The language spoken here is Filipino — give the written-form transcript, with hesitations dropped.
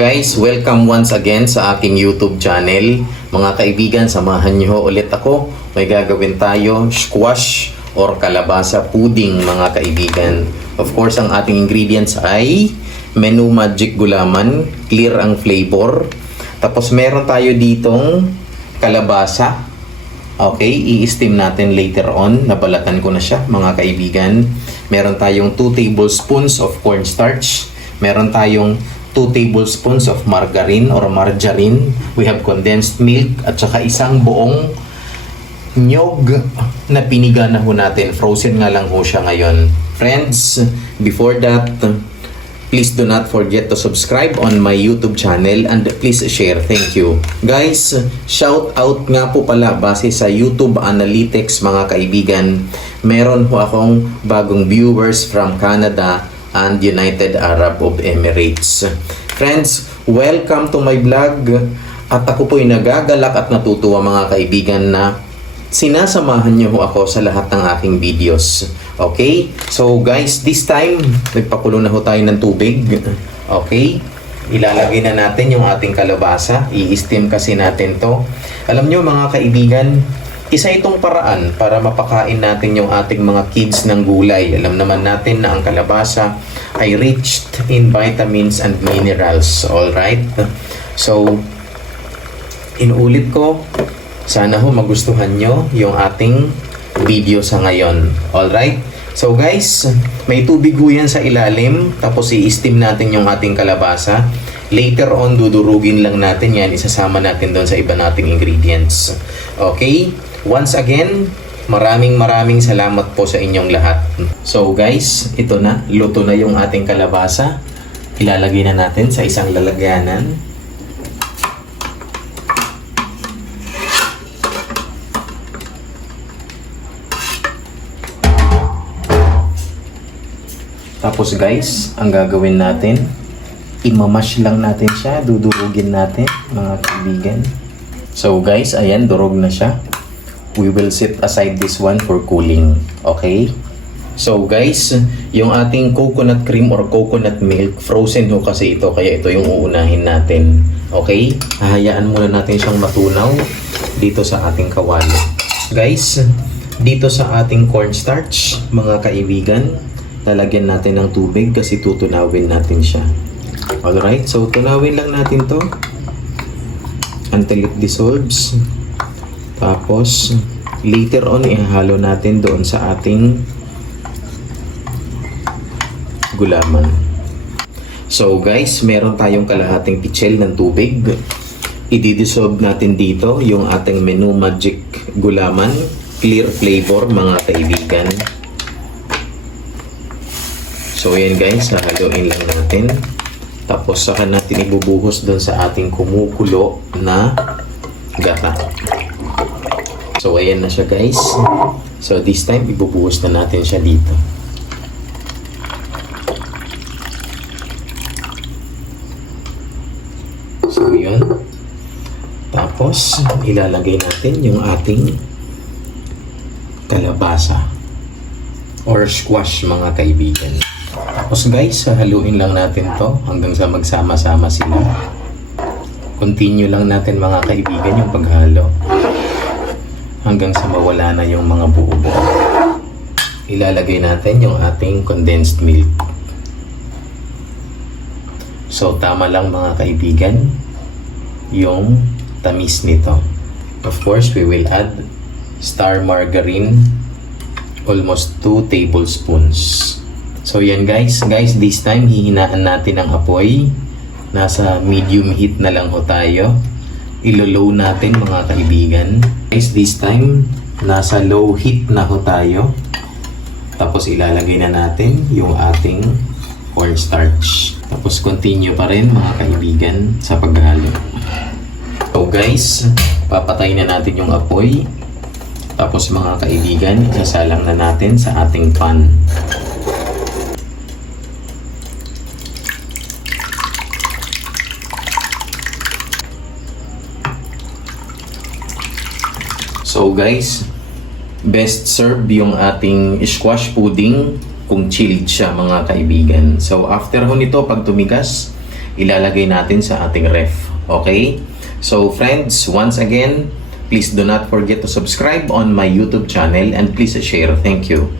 Guys, welcome once again sa aking YouTube channel. Mga kaibigan, samahan niyo ulit ako. May gagawin tayo, squash or kalabasa pudding mga kaibigan. Of course, ang ating ingredients ay Menu Magic Gulaman, clear ang flavor. Tapos meron tayo ditong kalabasa. Okay, i-steam natin later on. Nabalatan ko na siya mga kaibigan. Meron tayong 2 tablespoons of cornstarch. Meron tayong 2 tablespoons of margarine or margarine. We have condensed milk at saka isang buong nyog na piniga na ho natin. Frozen nga lang ho siya ngayon. Friends, before that, please do not forget to subscribe on my YouTube channel and please share. Thank you. Guys, shout out nga po pala base sa YouTube Analytics mga kaibigan. Meron ho akong bagong viewers from Canada and United Arab Emirates. Friends, welcome to my vlog. At ako po'y nagagalak at natutuwa mga kaibigan na sinasamahan niyo ako sa lahat ng aking videos. Okay? So guys, this time, nagpakulo na ho tayo ng tubig. Okay? Ilalagay na natin yung ating kalabasa. I-steam kasi natin to. Alam niyo mga kaibigan, isa itong paraan para mapakain natin yung ating mga kids ng gulay. Alam naman natin na ang kalabasa ay rich in vitamins and minerals. Alright? So, inuulit ko, sana ho magustuhan nyo yung ating video sa ngayon. Alright? So guys, may tubig ho yan sa ilalim. Tapos i-steam natin yung ating kalabasa. Later on, dudurugin lang natin yan. Isasama natin doon sa iba nating ingredients. Okay? Once again, maraming salamat po sa inyong lahat. So guys, ito na. Luto na yung ating kalabasa. Ilalagay na natin sa isang lalagyanan. Tapos guys, ang gagawin natin, imamash lang natin siya. Dudurugin natin mga kaibigan. So guys, ayan, durog na siya. We will set aside this one for cooling. Okay? So guys, yung ating coconut cream or coconut milk, frozen ho kasi ito, kaya ito yung uunahin natin. Okay? Hahayaan muna natin siyang matunaw dito sa ating kawali. Guys, dito sa ating cornstarch, mga kaibigan, lalagyan natin ng tubig kasi tutunawin natin siya. Alright? So tunawin lang natin to until it dissolves. Tapos, later on, ihahalo natin doon sa ating gulaman. So guys, meron tayong kalahating pitsil ng tubig. I-dissolve natin dito yung ating Menu Magic Gulaman. Clear flavor, mga kaibigan. So yan guys, hahaluin lang natin. Tapos saka natin ibubuhos doon sa ating kumukulo na gata. So, ayan na siya guys. So, this time, ibubuhos na natin siya dito. So, yun. Tapos, ilalagay natin yung ating kalabasa or squash mga kaibigan. Tapos guys, haluin lang natin to hanggang sa magsama-sama sila. Continue lang natin mga kaibigan yung paghalo hanggang sa mawala na yung mga buo-buo. Ilalagay natin yung ating condensed milk. So, tama lang mga kaibigan yung tamis nito. Of course, we will add star margarine, almost 2 tablespoons. So, yan guys. Guys, this time, hihinaan natin ang apoy. Nasa medium heat na lang ho tayo. Ilo-low natin mga kaibigan. Guys, this time, nasa low heat na ho tayo. Tapos ilalagay na natin yung ating cornstarch. Tapos continue pa rin mga kaibigan sa paghalo. So guys, papatay na natin yung apoy. Tapos mga kaibigan, isasalang na natin sa ating pan. So guys, best serve yung ating squash pudding kung chilled siya mga kaibigan. So after ho nito, pag tumigas, ilalagay natin sa ating ref. Okay? So friends, once again, please do not forget to subscribe on my YouTube channel and please share. Thank you.